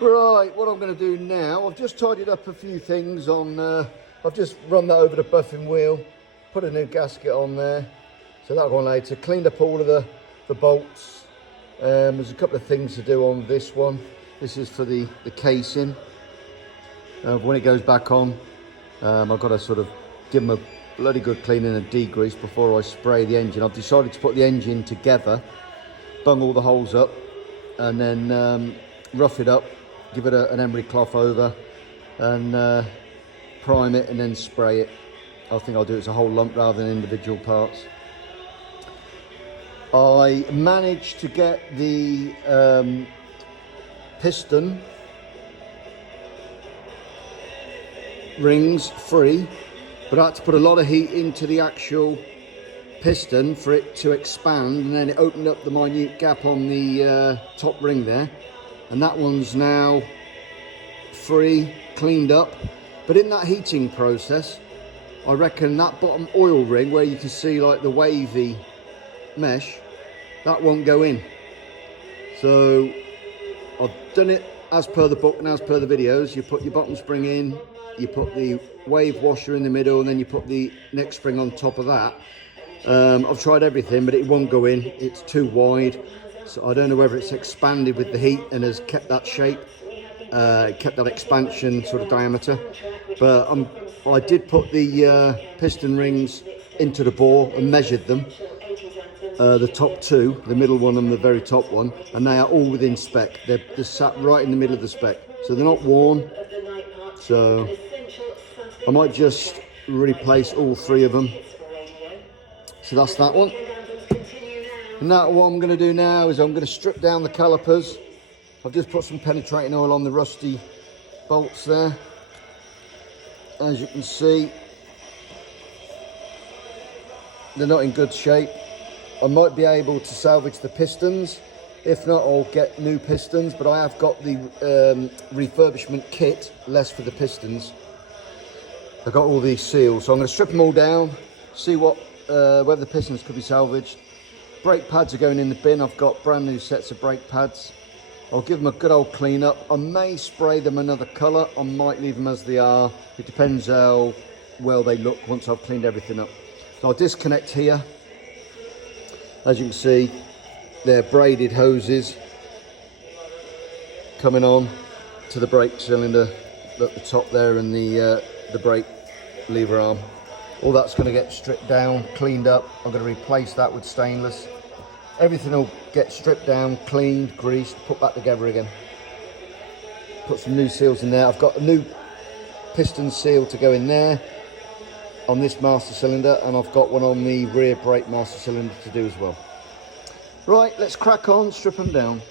Right, what I'm going to do now, I've just tidied up a few things on, I've just run that over the buffing wheel, put a new gasket on there, so that'll go on later. Cleaned up all of the bolts. There's a couple of things to do on this one. This is for the casing. When it goes back on, I've got to sort of give them a bloody good cleaning and degrease before I spray the engine. I've decided to put the engine together, bung all the holes up, and then rough it up, give it an emery cloth over, and prime it and then spray it. I think I'll do it as a whole lump rather than individual parts. I managed to get the piston rings free, but I had to put a lot of heat into the actual piston for it to expand, and then it opened up the minute gap on the top ring there, and that one's now free, cleaned up. But in that heating process, I reckon that bottom oil ring where you can see like the wavy mesh, that won't go in. So I've done it as per the book and as per the videos. You put your bottom spring in, you put the wave washer in the middle, and then you put the next spring on top of that. I've tried everything, but it won't go in. It's too wide. So I don't know whether it's expanded with the heat and has kept that shape, kept that expansion sort of diameter. But I did put the piston rings into the bore and measured them. The top two, the middle one and the very top one, and they are all within spec. They're sat right in the middle of the spec. So they're not worn. So I might just replace all three of them. So that's that one. And now what I'm going to do now is I'm going to strip down the calipers. I've just put some penetrating oil on the rusty bolts there. As you can see, they're not in good shape. I might be able to salvage the pistons. If not, I'll get new pistons, but I have got the refurbishment kit, less for the pistons. I've got all these seals, so I'm going to strip them all down, see what whether the pistons could be salvaged. Brake pads are going in the bin. I've got brand new sets of brake pads. I'll give them a good old clean up. I may spray them another colour. I might leave them as they are. It depends how well they look once I've cleaned everything up. So I'll disconnect here. As you can see, they're braided hoses coming on to the brake cylinder at the top there, and the brake lever arm. All that's going to get stripped down, cleaned up. I'm going to replace that with stainless. Everything will get stripped down, cleaned, greased, put back together again. Put some new seals in there. I've got a new piston seal to go in there on this master cylinder, and I've got one on the rear brake master cylinder to do as well. Right, let's crack on, strip them down.